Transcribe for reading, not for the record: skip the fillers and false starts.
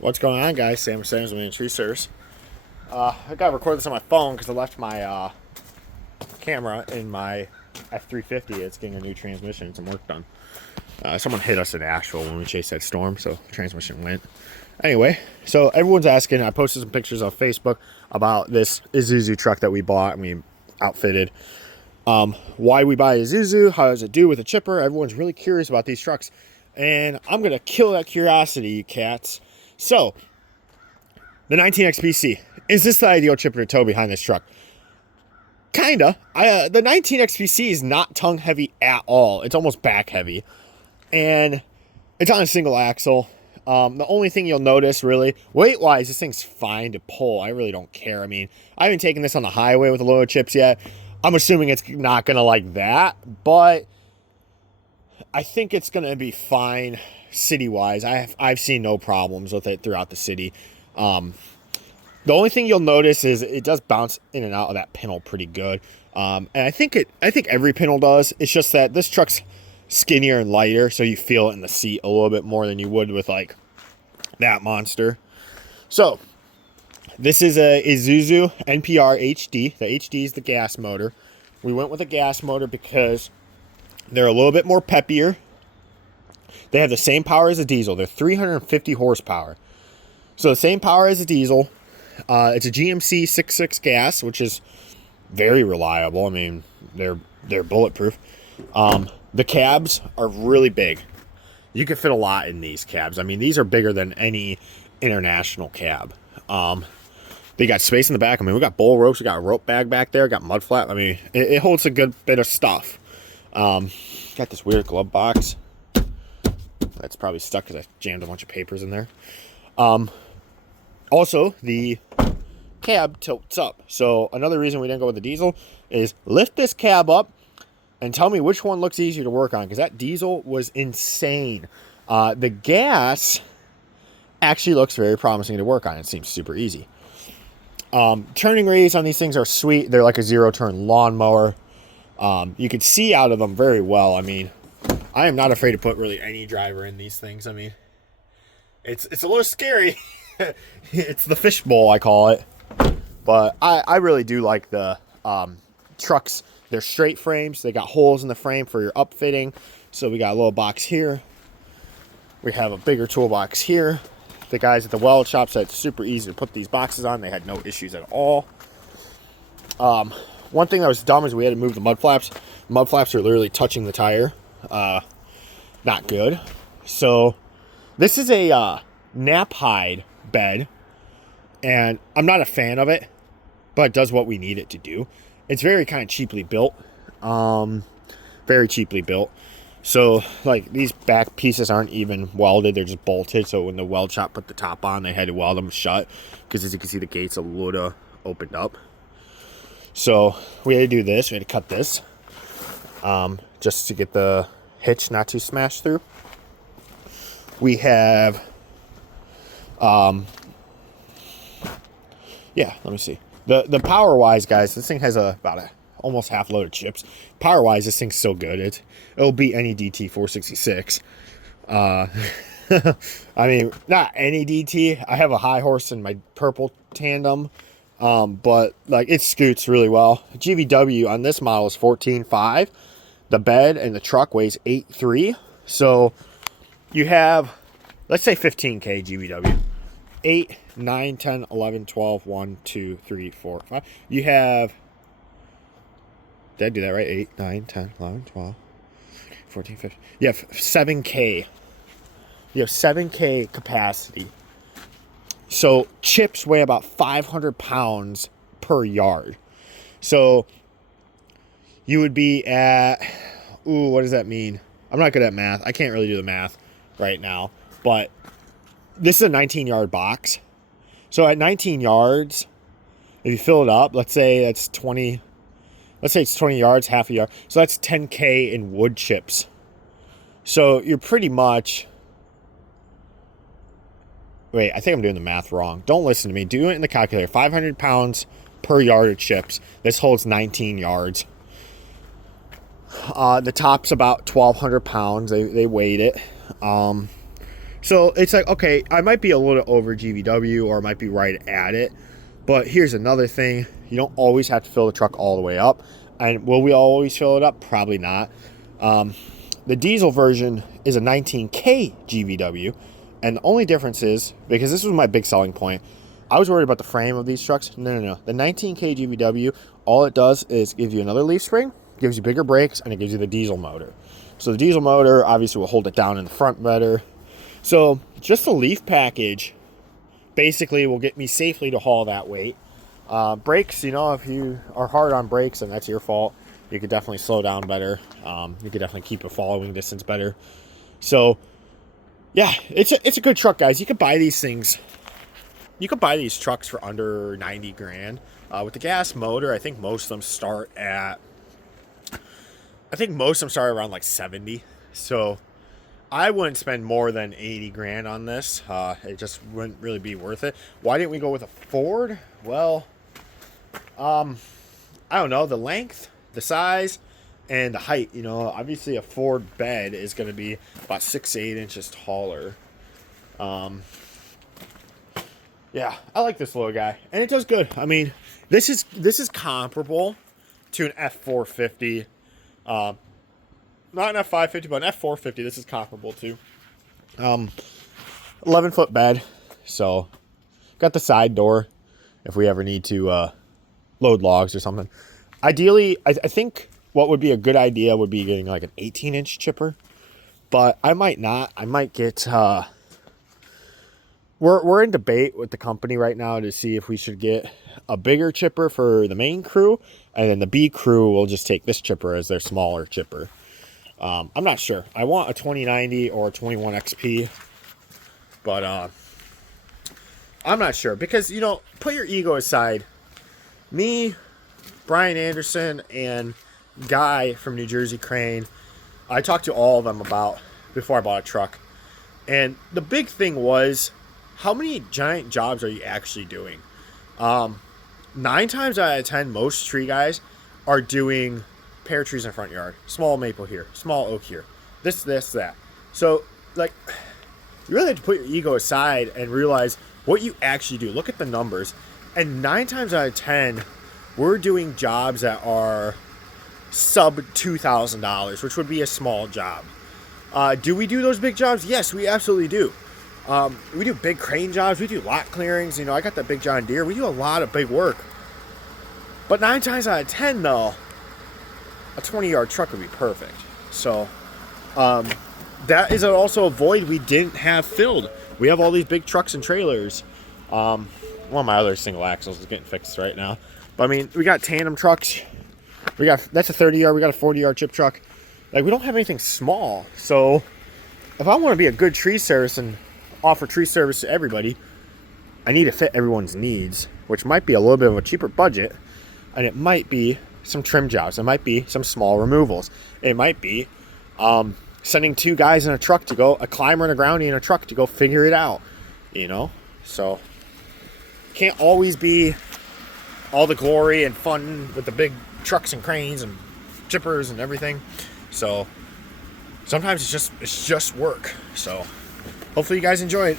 What's going on, guys? Sam Sanders with Tree Service. I got to record this on my phone because I left my camera in my F350. It's getting a new transmission and some work done. Someone hit us in Asheville when we chased that storm, so the transmission went. Anyway, so everyone's asking. I posted some pictures on Facebook about this Isuzu truck that we bought and we outfitted. Why we buy Isuzu? How does it do with a chipper? Everyone's really curious about these trucks, and I'm gonna kill that curiosity, you cats. So, the 19XPC. Is this the ideal chipper to tow behind this truck? Kinda. The 19XPC is not tongue heavy at all. It's almost back heavy. And it's on a single axle. The only thing you'll notice, really, weight-wise, this thing's fine to pull. I really don't care. I mean, I haven't taken this on the highway with a load of chips yet. I'm assuming it's not going to like that, but I think it's going to be fine city-wise. I've seen no problems with it throughout the city. The only thing you'll notice is it does bounce in and out of that pintle pretty good. And I think every pintle does. It's just that this truck's skinnier and lighter, so you feel it in the seat a little bit more than you would with like that monster. So this is a Isuzu NPR HD. The HD is the gas motor. We went with a gas motor because they're a little bit more peppier. They have the same power as a diesel. They're 350 horsepower. So the same power as a diesel. It's a GMC 6.6 gas, which is very reliable. I mean, they're bulletproof. The cabs are really big. You can fit a lot in these cabs. I mean, these are bigger than any international cab. They got space in the back. I mean, we got bull ropes. We got a rope bag back there. Got mud flap. I mean, it holds a good bit of stuff. Got this weird glove box. That's probably stuck because I jammed a bunch of papers in there. Also, the cab tilts up. So another reason we didn't go with the diesel is lift this cab up and tell me which one looks easier to work on, because that diesel was insane. The gas actually looks very promising to work on. It seems super easy. Turning radius on these things are sweet. They're like a zero-turn lawnmower. You can see out of them very well. I mean, I am not afraid to put really any driver in these things. I mean, it's a little scary. It's the fishbowl, I call it. But I really do like the trucks. They're straight frames. They got holes in the frame for your upfitting. So we got a little box here. We have a bigger toolbox here. The guys at the weld shop said it's super easy to put these boxes on. They had no issues at all. One thing that was dumb is we had to move the mud flaps. Mud flaps are literally touching the tire. Not good. So this is a nap hide bed, and I'm not a fan of it, but it does what we need it to do. It's very kind of cheaply built. Very cheaply built. So, like, these back pieces aren't even welded. They're just bolted. So when the weld shop put the top on, they had to weld them shut, because as you can see, the gates a little opened up. So we had to do this. We had to cut this just to get the hitch not to smash through. We have yeah, let me see. The power wise, guys, this thing has about a almost half load of chips. Power wise, this thing's so good. It'll beat any DT 466. I mean, not any DT. I have a high horse in my purple tandem, but like it scoots really well. GVW on this model is 14.5. The bed and the truck weighs 8.3. So you have, let's say 15K GVW. 8, 9, 10, 11, 12, 1, 2, 3, 4, 5. You have, did I do that right? 8, 9, 10, 11, 12, 14, 15. You have 7K. You have 7K capacity. So chips weigh about 500 pounds per yard. So you would be at, what does that mean? I'm not good at math. I can't really do the math right now. But this is a 19-yard box. So at 19 yards, if you fill it up, let's say it's 20 yards, half a yard. So that's 10K in wood chips. So you're pretty much, wait, I think I'm doing the math wrong. Don't listen to me. Do it in the calculator. 500 pounds per yard of chips. This holds 19 yards. The top's about 1,200 pounds. They weighed it. So it's like, okay, I might be a little over GVW or I might be right at it. But here's another thing. You don't always have to fill the truck all the way up. And will we always fill it up? Probably not. The diesel version is a 19K GVW. And the only difference is, because this was my big selling point, I was worried about the frame of these trucks. No. The 19K GVW, all it does is give you another leaf spring, gives you bigger brakes, and it gives you the diesel motor. So the diesel motor obviously will hold it down in the front better. So just the leaf package basically will get me safely to haul that weight. Brakes, you know, if you are hard on brakes, and that's your fault, you could definitely slow down better. You could definitely keep a following distance better. So yeah, it's a good truck, guys. You could buy these things. You could buy these trucks for under 90 grand. With the gas motor, I think most of them start around like 70. So I wouldn't spend more than 80 grand on this. It just wouldn't really be worth it. Why didn't we go with a Ford? Well, I don't know. The length, the size, and the height. You know, obviously a Ford bed is going to be about 6 to 8 inches taller. Yeah, I like this little guy, and it does good. I mean, this is comparable to an F450. Not an F550, but an F450. This is comparable to 11-foot bed. So got the side door if we ever need to load logs or something. Ideally, I think what would be a good idea would be getting like an 18-inch chipper, but I might not. I might get. We're in debate with the company right now to see if we should get a bigger chipper for the main crew, and then the B crew will just take this chipper as their smaller chipper. I'm not sure. I want a 2090 or a 21XP, but I'm not sure because, you know, put your ego aside. Me, Brian Anderson, and Guy from New Jersey Crane, I talked to all of them about before I bought a truck, and the big thing was, how many giant jobs are you actually doing? 9 times out of 10, most tree guys are doing pear trees in the front yard. Small maple here, small oak here. This, that. So, like, you really have to put your ego aside and realize what you actually do. Look at the numbers. And 9 times out of 10, we're doing jobs that are sub $2,000, which would be a small job. Do we do those big jobs? Yes, we absolutely do. We do big crane jobs. We do lot clearings. You know, I got that big John Deere. We do a lot of big work. But 9 times out of 10, though, a 20-yard truck would be perfect. So, that is also a void we didn't have filled. We have all these big trucks and trailers. One of my other single axles is getting fixed right now. But, I mean, we got tandem trucks. That's a 30-yard. We got a 40-yard chip truck. Like, we don't have anything small. So, if I want to be a good tree service and offer tree service to everybody, I need to fit everyone's needs, which might be a little bit of a cheaper budget, and it might be some trim jobs. It might be some small removals. It might be sending 2 guys in a truck to go, a climber and a groundie in a truck to go figure it out, you know? So, can't always be all the glory and fun with the big trucks and cranes and chippers and everything. So, sometimes it's just work. So, hopefully you guys enjoy it.